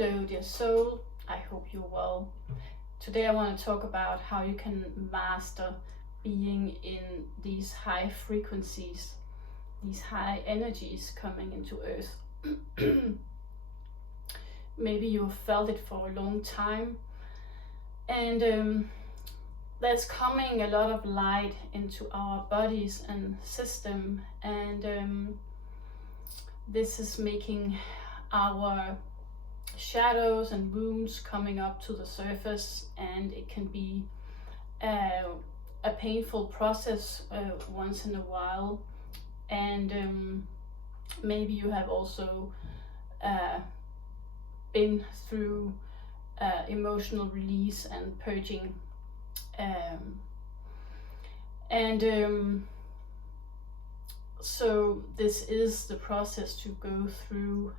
Hello, dear soul. I hope you're well. Today I want to talk about how you can master being in these high frequencies, these high energies coming into Earth. Maybe you've felt it for a long time, and there's coming a lot of light into our bodies and system, and this is making our shadows and wounds coming up to the surface, and it can be a painful process once in a while. And maybe you have also been through emotional release and purging, and so this is the process to go through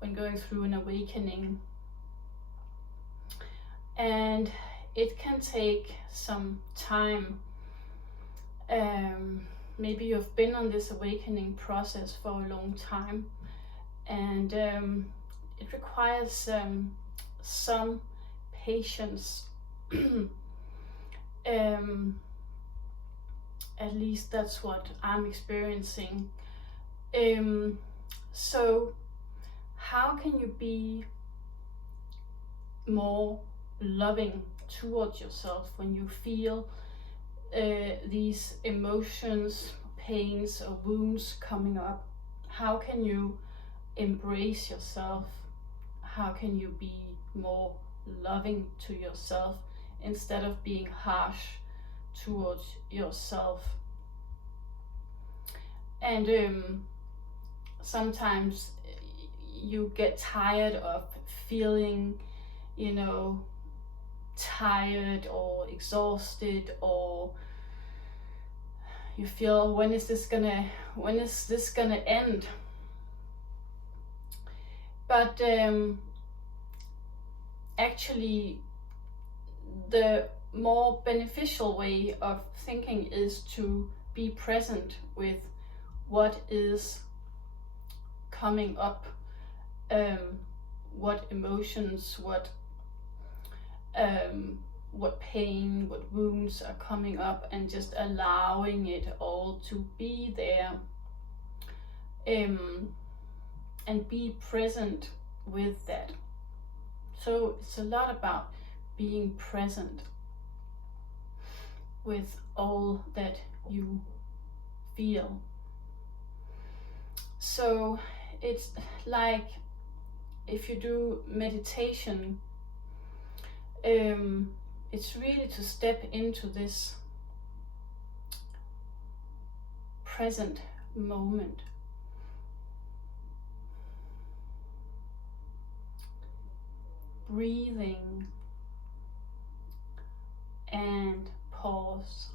when going through an awakening, and it can take some time. Maybe you've been on this awakening process for a long time, and it requires some patience. At least that's what I'm experiencing. So how can you be more loving towards yourself when you feel these emotions, pains or wounds coming up? How can you embrace yourself? How can you be more loving to yourself instead of being harsh towards yourself? And sometimes you get tired of feeling, tired or exhausted, or you feel, when is this gonna end? But actually the more beneficial way of thinking is to be present with what is coming up, what emotions, what pain, what wounds are coming up, and just allowing it all to be there, and be present with that. So it's a lot about being present with all that you feel. So it's like if you do meditation, it's really to step into this present moment. Breathing and pause.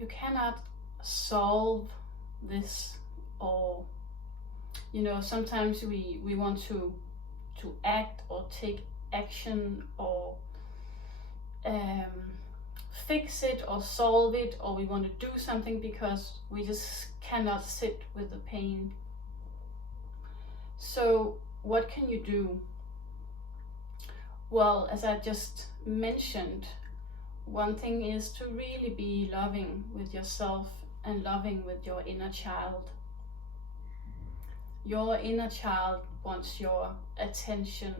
You cannot solve this, or sometimes we want to act or take action, or fix it or solve it, or we want to do something because we just cannot sit with the pain. So what can you do? Well, as I just mentioned, one thing is to really be loving with yourself and loving with your inner child. Your inner child wants your attention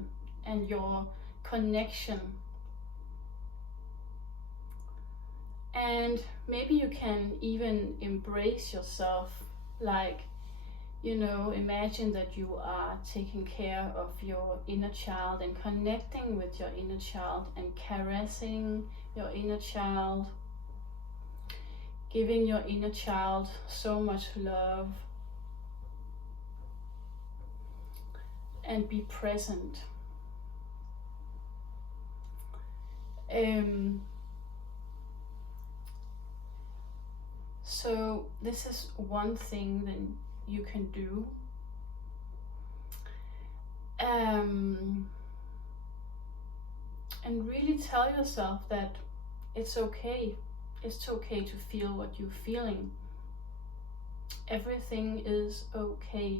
and your connection. And maybe you can even embrace yourself, like, imagine that you are taking care of your inner child and connecting with your inner child and caressing your inner child, giving your inner child so much love, and be present. So this is one thing that you can do. And really tell yourself that it's okay. It's okay to feel what you're feeling. everything is okay.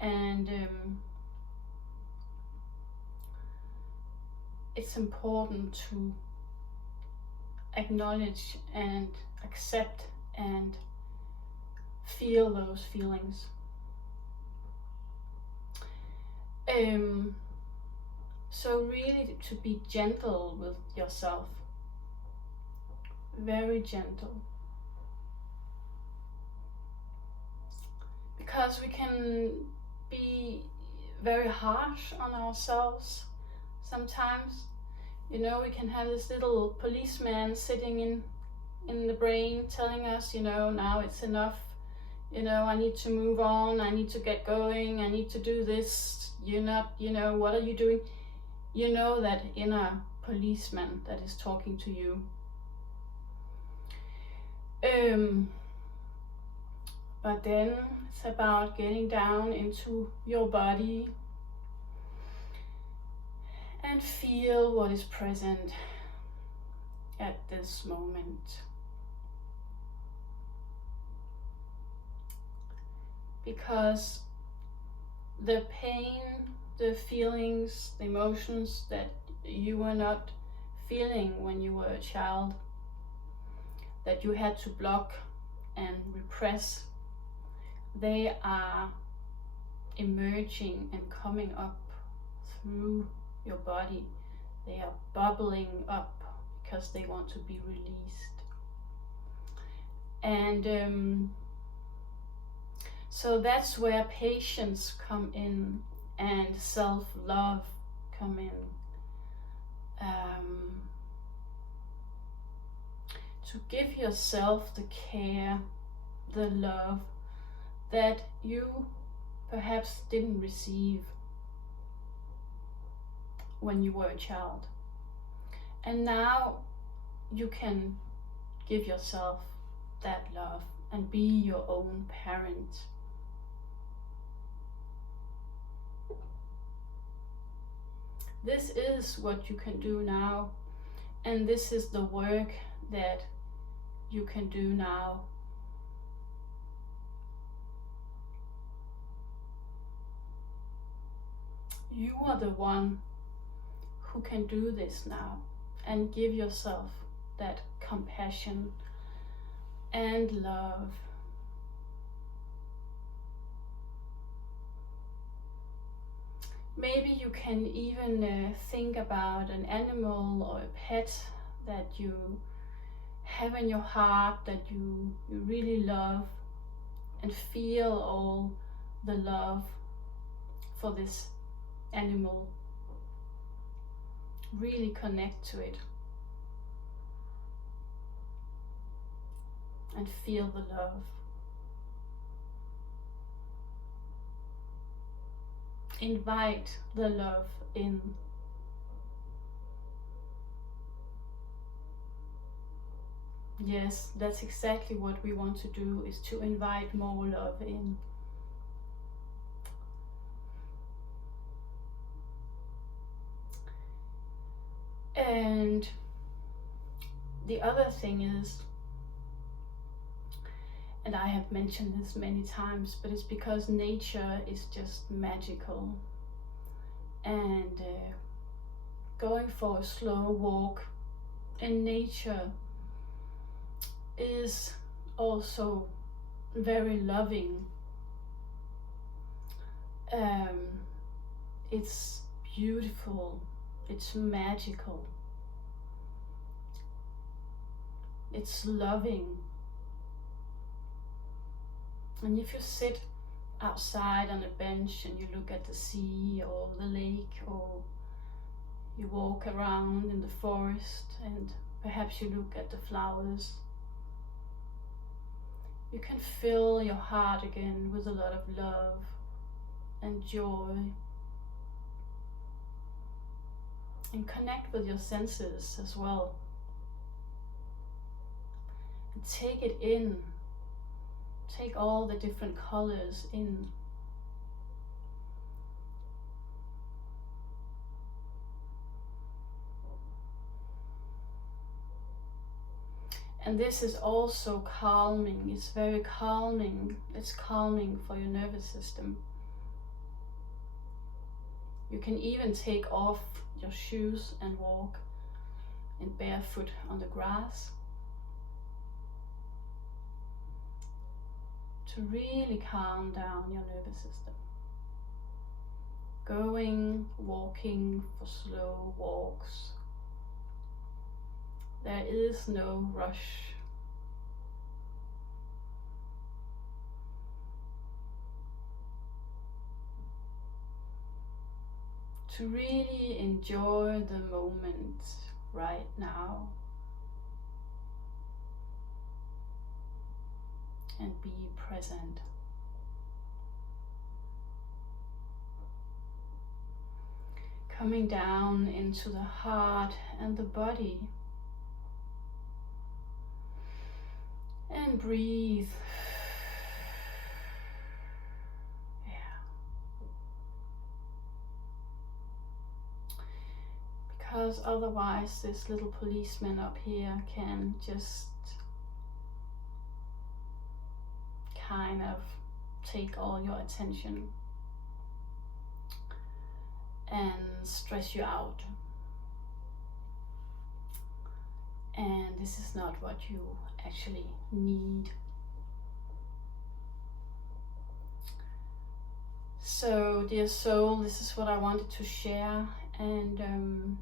And it's important to acknowledge and accept and feel those feelings. So really to be gentle with yourself, very gentle. Because we can be very harsh on ourselves sometimes. You know, we can have this little policeman sitting in the brain telling us, you know, now it's enough. You know, I need to move on, I need to get going, I need to do this. You're not, you know, what are you doing? You know that inner policeman that is talking to you. But then it's about getting down into your body and feel what is present at this moment. Because the pain, the feelings, the emotions that you were not feeling when you were a child, that you had to block and repress, they are emerging and coming up through your body. They are bubbling up because they want to be released. And so that's where patience come in and self-love come in. To give yourself the care, the love that you perhaps didn't receive when you were a child. And now you can give yourself that love and be your own parent. This is what you can do now, and this is the work that you can do now. You are the one who can do this now and give yourself that compassion and love. Maybe you can even think about an animal or a pet that you have in your heart that you really love, and feel all the love for this animal. Really connect to it and feel the love. Invite the love in. Yes, that's exactly what we want to do, is to invite more love in. And the other thing is, and I have mentioned this many times, but it's because nature is just magical. And going for a slow walk in nature is also very loving. It's beautiful, it's magical, it's loving. And if you sit outside on a bench and you look at the sea or the lake, or you walk around in the forest and perhaps you look at the flowers, you can fill your heart again with a lot of love and joy, and connect with your senses as well, and take it in. Take all the different colors in. And this is also calming. It's very calming. It's calming for your nervous system. You can even take off your shoes and walk in barefoot on the grass to really calm down your nervous system. Walking for slow walks. There is no rush. To really enjoy the moment right now and be present. Coming down into the heart and the body. And breathe. Yeah. Because otherwise this little policeman up here can just kind of take all your attention and stress you out. And this is not what you actually need. So, dear soul, this is what I wanted to share, and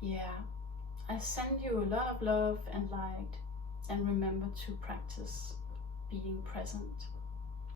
yeah, I send you a lot of love and light, and remember to practice being present.